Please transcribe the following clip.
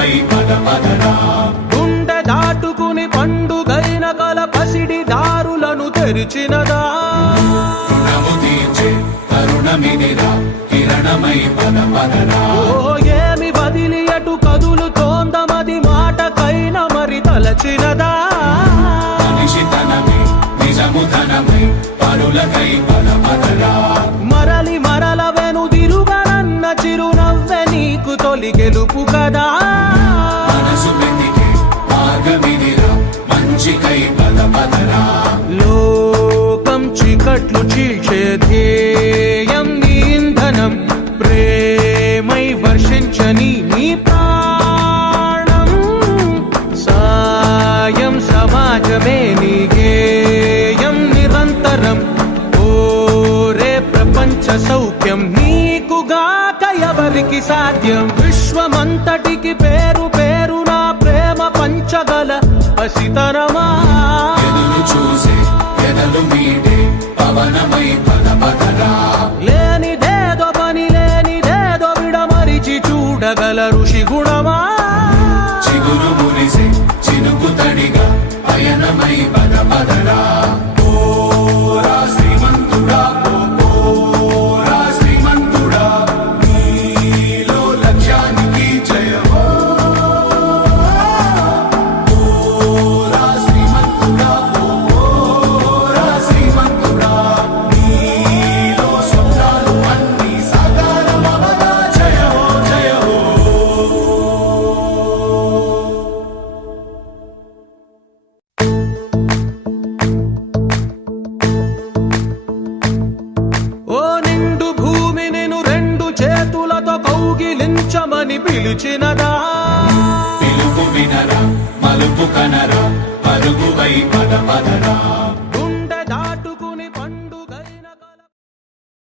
పరుగువై పద పదరా గుండె దాటుకుని పండుగైన కల పసిడి దారులను తెరిచినదా రుణము తీర్చే కరుణమిదిరా కిరణమై పద పదరా ఓ ఏమి వదిలి అటు కదులుతోందమది మాటకైన మరి తలచినదా మనిషితనమే నిజముధనమై పరులకై పద పదరా మరలి మరల వెనుదిరుగనన్న చిరునవ్వె నీకు తొలి గెలుపు కదా మనసు వెతికే మార్గమిదిరా మంచికై పద పదరా లోకం చీకట్లు చీల్చే ధ్యేయం నీ ఇంధనం ప్రేమై వర్షించని నీ ప్రాణం సాయం సమాజమే నీ గేయం నిరంతరం ఓరే ప్రపంచ సౌఖ్యం నీకుగాక ఎవరికి సాధ్యం విశ్వమంతటికి పేరు పేరు నా ప్రేమ పంచగల పసితరమా ఎదురు చూసే ఎదలు మీటే పవనమై పద పదరా లేనిదేదో పని లేనిదేదో విడమరిచి చూడగల ఋషి గుణమా చిగురు మురిసే చినుకు తడిగా పయనమై పద పదరా ఓరా శ్రీమంతుడా ఓరా శ్రీమంతుడా నీలో లక్ష్యానికి జయమో ఓరా శ్రీమంతుడా ఓరా శ్రీమంతుడా నీలో స్వప్నాలు అన్నీ సాకారమవగా జయమో జయమో ఓ నిండు భూమి నిన్ను రెండు చేతులతో కౌగిలించమని పిలిచినదా పిలుపు వినరా మలుపు కనరా పరుగువై పద పదరా